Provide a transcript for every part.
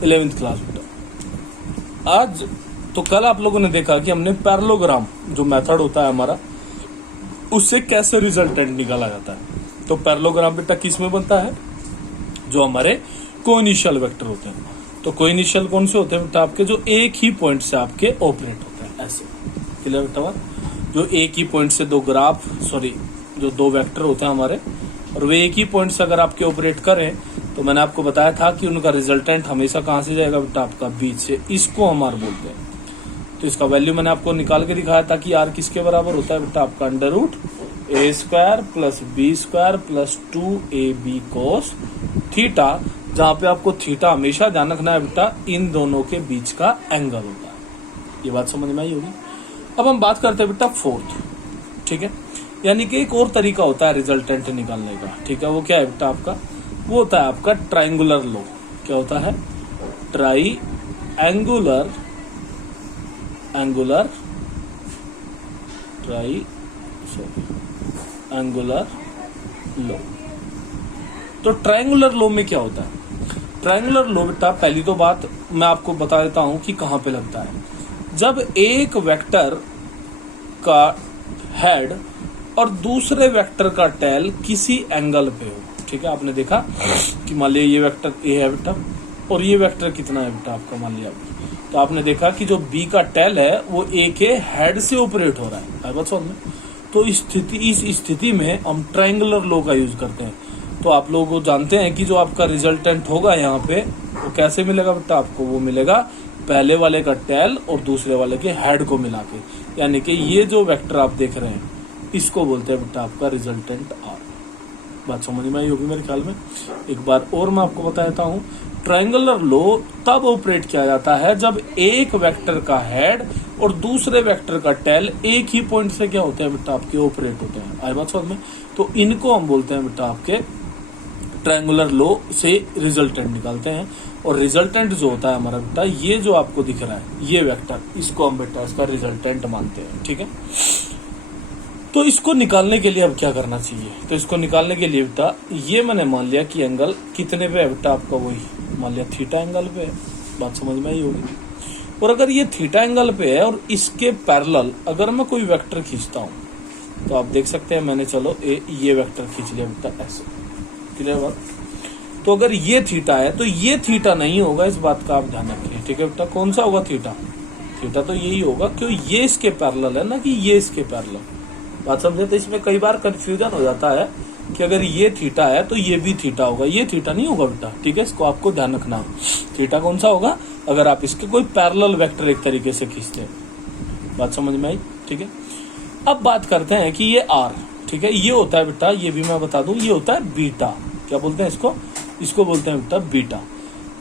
11वीं क्लास बेटा। आज तो कल आप लोगों ने देखा कि हमने पैरेललोग्राम जो मेथड होता है हमारा, उससे कैसे रिजल्टेंट निकाला जाता है। तो पैरेललोग्राम बेटा किस में बनता है, जो हमारे कोइनिशियल वेक्टर होते हैं। तो कोइनिशियल कौन से होते हैं बेटा, आपके जो एक ही पॉइंट से आपके ऑपरेट होते हैं, ऐसे। क्लियर बेटा, जो एक ही पॉइंट से जो दो वेक्टर होते हैं हमारे, और वे एक ही पॉइंट से अगर आपके ऑपरेट करें, तो मैंने आपको बताया था कि उनका रिजल्टेंट हमेशा कहां से जाएगा बेटा, आपका बीच से। इसको हम आर बोलते हैं। तो इसका वैल्यू मैंने आपको निकाल के दिखाया था कि आर किसके बराबर होता है बेटा, आपका √a² + b² + 2ab cos theta, जहां पे आपको थीटा हमेशा ध्यान रखना है बेटा, इन दोनों के बीच का एंगल होता है। ये बात समझ में आई होगी। अब हम बात करते हैं बेटा फोर्थ, ठीक है। यानी कि एक और तरीका होता है रिजल्टेंट निकालने का, ठीक है। वो क्या है बेटा आपका, वो होता है आपका ट्राइंगुलर लॉ। क्या होता है, एंगुलर लॉ। तो ट्राइंगुलर लॉ में क्या होता है, ट्राइंगुलर लॉ बेटा, पहली तो बात मैं आपको बता देता हूं कि कहां पे लगता है। जब एक वेक्टर का हेड और दूसरे वेक्टर का टेल किसी एंगल पे हो, ठीक है। आपने देखा कि मान लिया ये वेक्टर ए है बेटा, और ये वेक्टर कितना है बेटा आपका, मान लिया, तो आपने देखा कि जो बी का टेल है वो ए के हेड से ऑपरेट हो रहा है, बात समझ में। तो इस स्थिति में हम ट्राइंगुलर लॉ का यूज करते हैं। तो आप लोग जानते हैं कि जो आपका रिजल्टेंट होगा यहाँ पे, वो कैसे मिलेगा बेटा आपको, वो मिलेगा पहले वाले का टेल और दूसरे वाले के हेड को मिला के। यानी कि ये जो वेक्टर आप देख रहे हैं, इसको बोलते हैं बेटा आपका रिजल्टेंट आर। बात समझ में आई होगी मेरे ख्याल में। एक बार और मैं आपको बता देता हूँ, ट्राइंगुलर लॉ तब ऑपरेट किया जाता है जब एक वेक्टर का हेड और दूसरे वेक्टर का टेल एक ही पॉइंट से क्या होते हैं बेटा आपके ऑपरेट होते हैं। आई बात समझ में। तो इनको हम बोलते हैं बेटा आपके ट्राइंगुलर लॉ से रिजल्टेंट निकालते हैं। और रिजल्टेंट जो होता है हमारा बेटा, ये जो आपको दिख रहा है ये वेक्टर, इसको हम बेटा इसका रिजल्टेंट मानते हैं, ठीक है। तो इसको निकालने के लिए अब क्या करना चाहिए, तो इसको निकालने के लिए बेटा ये मैंने मान लिया कि एंगल कितने पे है बेटा आपका, वही मान लिया थीटा एंगल पे है। बात समझ में आई होगी। और अगर ये थीटा एंगल पे है और इसके पैरेलल अगर मैं कोई वेक्टर खींचता हूँ, तो आप देख सकते हैं मैंने, चलो ये वेक्टर खींच लिया बेटा ऐसे। क्लियर बात। तो अगर ये थीटा है तो ये थीटा नहीं होगा, इस बात का आप ध्यान रखिए, ठीक है बेटा। कौन सा होगा थीटा, थीटा तो यही होगा क्यों ये इसके पैरेलल है ना, कि ये इसके पैरेलल। बात समझे। तो इसमें कई बार कंफ्यूजन हो जाता है कि अगर ये थीटा है तो ये भी थीटा होगा, ये थीटा नहीं होगा बेटा, ठीक है। इसको आपको ध्यान रखना है। थीटा कौन सा होगा, अगर आप इसके कोई पैरेलल वेक्टर एक तरीके से खींचते हैं। बात समझ में आई, ठीक है। अब बात करते हैं कि ये आर, ठीक है, ये होता है बेटा, ये भी मैं बता दूं, ये होता है बीटा। क्या बोलते हैं इसको, इसको बोलते हैं बेटा बीटा।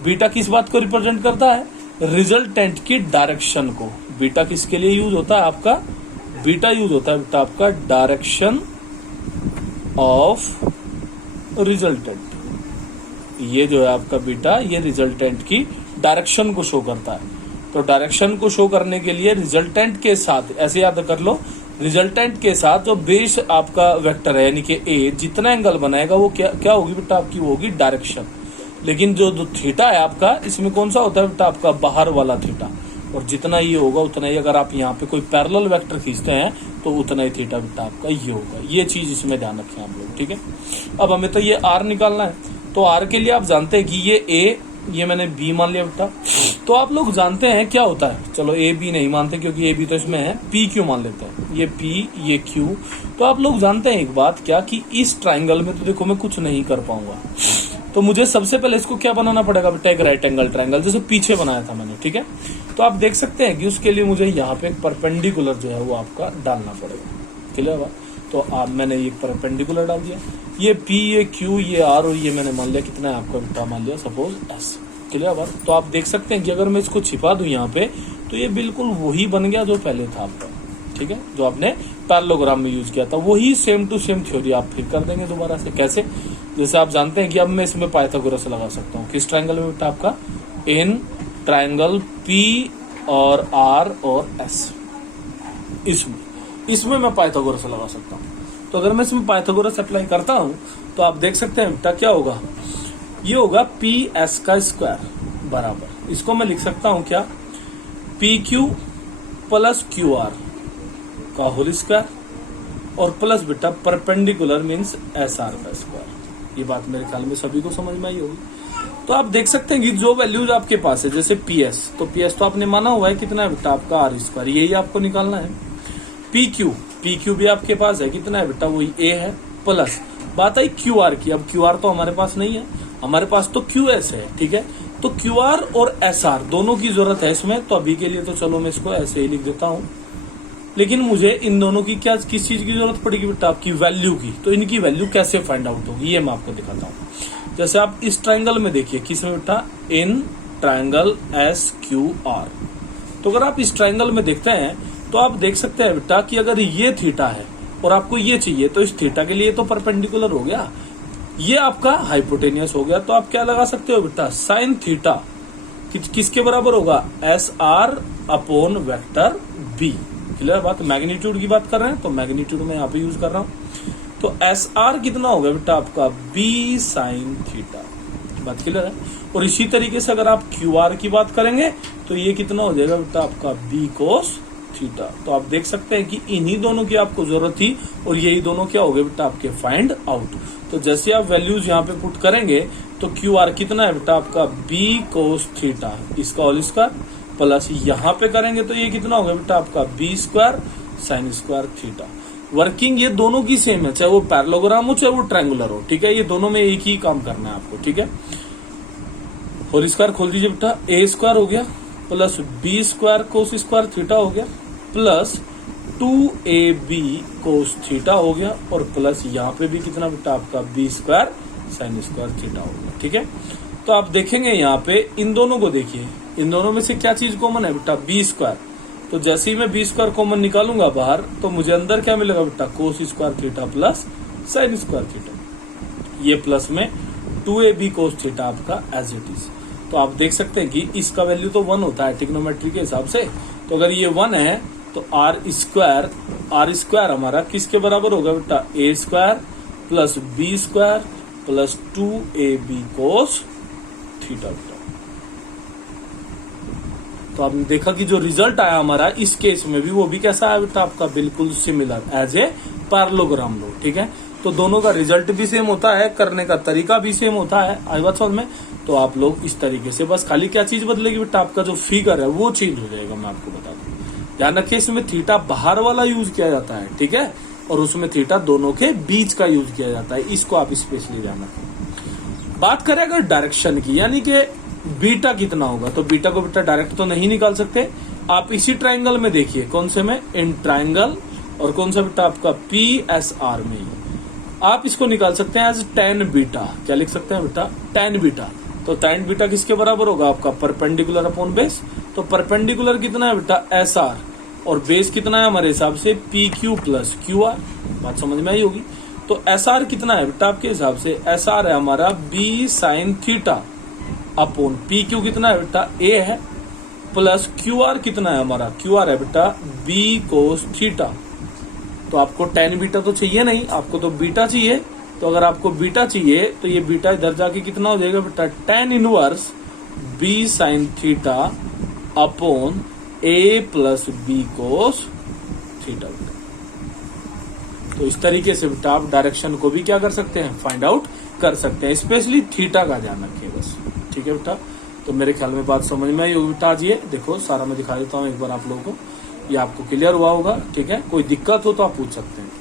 बीटा किस बात को रिप्रेजेंट करता है, रिजल्टेंट की डायरेक्शन को। बीटा किसके लिए यूज होता है आपका, बीटा यूज होता है बेटा आपका डायरेक्शन ऑफ रिजल्टेंट। ये जो है आपका बीटा, ये रिजल्टेंट की डायरेक्शन को शो करता है। तो डायरेक्शन को शो करने के लिए रिजल्टेंट के साथ, ऐसे याद कर लो, रिजल्टेंट के साथ जो बेस आपका वेक्टर है यानी कि ए, जितना एंगल बनाएगा वो क्या होगी बेटा आपकी, वो होगी डायरेक्शन। लेकिन जो थीटा है आपका, इसमें कौन सा होता है बेटा आपका, बाहर वाला थीटा। और जितना ये होगा उतना ही, अगर आप यहाँ पे कोई पैरेलल वेक्टर खींचते हैं तो उतना ही थीटा बेटा आपका ये होगा। ये चीज इसमें ध्यान रखें आप लोग, ठीक है। अब हमें तो ये आर निकालना है। तो आर के लिए आप जानते हैं कि ये ए, ये मैंने बी मान लिया बेटा। तो आप लोग जानते हैं क्या होता है, चलो ए बी नहीं मानते क्योंकि ए बी तो इसमें है, पी क्यू मान लेते हैं। ये पी, ये क्यू। तो आप लोग जानते हैं एक बात क्या, कि इस ट्राइंगल में तो देखो मैं कुछ नहीं कर पाऊंगा, तो मुझे सबसे पहले इसको क्या बनाना पड़ेगा बेटा, एक राइट एंगल ट्राइंगल, जैसे पीछे बनाया था मैंने, ठीक है। तो आप देख सकते हैं कि उसके लिए मुझे यहाँ पे एक परपेंडिकुलर जो है वो आपका डालना पड़ेगा। क्लियर बात। तो आप मैंने एक परपेंडिकुलर डाल दिया, ये पी, ये क्यू, ये आर, और ये मैंने मान लिया कितना है आपका बेटा, मान लिया सपोज एस। क्लियर बात। तो आप देख सकते हैं कि अगर मैं इसको छिपा दूं यहाँ पे, तो ये बिल्कुल वही बन गया जो पहले था आपका, ठीक है, जो आपने पैरेललोग्राम में यूज किया था। वही सेम टू सेम थ्योरी आप फिर कर देंगे दोबारा से। कैसे, जैसे आप जानते हैं कि अब मैं इसमें पाइथागोरस लगा सकता हूँ। किस ट्राइंगल में बेटा आपका, इन ट्राइंगल पी और आर और एस, इसमें मैं पाइथागोरस लगा सकता हूँ। तो अगर मैं इसमें पाइथागोरस अप्लाई करता हूँ तो आप देख सकते हैं बेटा क्या होगा, ये होगा पी एस का स्क्वायर। बराबर, इसको मैं लिख सकता हूं क्या, P Q plus Q R का होल स्क्वायर और प्लस बेटा परपेंडिकुलर मीन्स एस आर का स्क्वायर। ये बात मेरे ख्याल में सभी को समझ में आई होगी। तो आप देख सकते हैं कि जो वैल्यूज आपके पास है, जैसे पी एस, तो पी एस तो आपने माना हुआ है कितना है बेटा आपका आर स्क्वायर, यही आपको निकालना है। पी क्यू भी आपके पास है कितना है बेटा, वही ए है, प्लस बात आई क्यू आर की। अब क्यू आर तो हमारे पास नहीं है, हमारे पास तो क्यू एस है, ठीक है। तो क्यू आर और एस आर दोनों की जरूरत है इसमें, तो अभी के लिए तो चलो मैं इसको ऐसे ही लिख देता हूं। लेकिन मुझे इन दोनों की क्या, किस चीज की जरूरत पड़ेगी बेटा, आपकी वैल्यू की। तो इनकी वैल्यू कैसे फाइंड आउट होगी ये मैं आपको दिखाता हूं। जैसे आप इस ट्राइंगल में देखिए, किसमें बेटा, in triangle S Q R. तो अगर आप इस ट्राइंगल में देखते हैं तो आप देख सकते हैं बेटा कि अगर ये थीटा है और आपको ये चाहिए, तो इस थीटा के लिए तो परपेंडिकुलर हो गया, ये आपका हाइपोटेनियस हो गया। तो आप क्या लगा सकते हो बेटा, साइन थीटा किसके बराबर होगा, S R upon vector B. Clear बात, मैग्नीट्यूड की बात कर रहे हैं तो मैग्नीट्यूड में यहाँ पे यूज कर रहा हूं। तो एस आर कितना होगा बेटा आपका, बी साइन थीटा। बात क्लियर है। और इसी तरीके से अगर आप क्यू आर की बात करेंगे तो ये कितना हो जाएगा बेटा आपका, बी कोस थीटा। तो आप देख सकते हैं कि इन्हीं दोनों की आपको जरूरत थी और यही दोनों क्या हो गए बेटा आपके फाइंड आउट। तो जैसे आप वैल्यूज यहाँ पे पुट करेंगे तो क्यू आर कितना है बेटा आपका, बी कोस थीटा, इसका होल स्क्वायर, प्लस यहाँ पे करेंगे तो ये कितना होगा बेटा आपका, B square sine square theta. Working ये दोनों की सेम है, चाहे वो पैरेललोग्राम हो चाहे वो ट्रायंगुलर हो, ठीक है। ये दोनों में एक ही काम करना है आपको, ठीक है। होल स्क्वायर खोल दीजिए बेटा, ए स्क्वायर हो गया plus B square cos square theta हो गया, प्लस 2ab कोस थीटा हो गया, और प्लस यहाँ पे भी कितना बेटा आपका, B square sine square theta हो गया, ठीक है। तो आप देखेंगे यहाँ पे इन दोनों को देखिए, इन दोनों में से क्या चीज कॉमन है बेटा, बी स्क्वायर। तो जैसे ही मैं बी स्क्वायर कॉमन निकालूंगा बाहर तो मुझे अंदर क्या मिलेगा बेटा, कोस square theta plus sign square theta. ये प्लस में 2ab कोस थीटा आपका एज इट इज। तो आप देख सकते हैं कि इसका वैल्यू तो 1 होता है ट्रिग्नोमेट्री के हिसाब से। तो अगर ये 1 है तो आर स्क्वायर हमारा किसके बराबर होगा बेटा, A square plus B square plus 2ab cos theta. तो आपने देखा कि जो रिजल्ट आया हमारा इस केस में भी, वो भी कैसा है बेटा आपका, बिल्कुल सिमिलर एज ए पैरेललोग्राम लो, ठीक है। तो दोनों का रिजल्ट भी सेम होता है, करने का तरीका भी सेम होता है। आई बात समझ में। तो आप लोग इस तरीके से, बस खाली क्या चीज बदलेगी बेटा, आपका जो फिगर है वो चेंज हो जाएगा। मैं आपको बता दूं, ध्यान रखिए इसमें थीटा बाहर वाला यूज किया जाता है, ठीक है, और उसमें थीटा दोनों के बीच का यूज किया जाता है। इसको आप स्पेशली ध्यान रखें। बात करें अगर डायरेक्शन की, यानी कि बीटा कितना होगा, तो बीटा को बेटा डायरेक्ट तो नहीं निकाल सकते। आप इसी ट्राइंगल में देखिए, कौन से में, इन ट्राइंगल, और कौन सा बेटा आपका, पी एस आर में आप इसको निकाल सकते हैं एज tan बीटा। क्या लिख सकते हैं बेटा, tan बीटा। तो tan बीटा किसके बराबर होगा आपका, परपेंडिकुलर अपॉन बेस। तो परपेंडिकुलर कितना है बेटा, एस आर, और बेस कितना है हमारे हिसाब से, P Q plus Q R. बात समझ में आई होगी। तो एस आर कितना है बेटा आपके हिसाब से, एस आर है हमारा B sine theta upon P Q कितना है बेटा, ए है, प्लस क्यू आर कितना है हमारा, क्यू आर है बेटा बी कोस थीटा। तो आपको tan बीटा तो चाहिए नहीं, आपको तो बीटा चाहिए। तो अगर आपको बीटा चाहिए तो ये बीटा इधर जाके कितना हो जाएगा बेटा, tan inverse B sine theta upon A plus B cos theta. तो इस तरीके से बेटा आप डायरेक्शन को भी क्या कर सकते हैं, फाइंड आउट कर सकते हैं। स्पेशली थीटा का ध्यान रखिए बस, ठीक है बेटा। तो मेरे ख्याल में बात समझ में आई होगी बेटा। आज ये देखो सारा मैं दिखा देता हूँ एक बार आप लोगों को, ये आपको क्लियर हुआ होगा, ठीक है। कोई दिक्कत हो तो आप पूछ सकते हैं।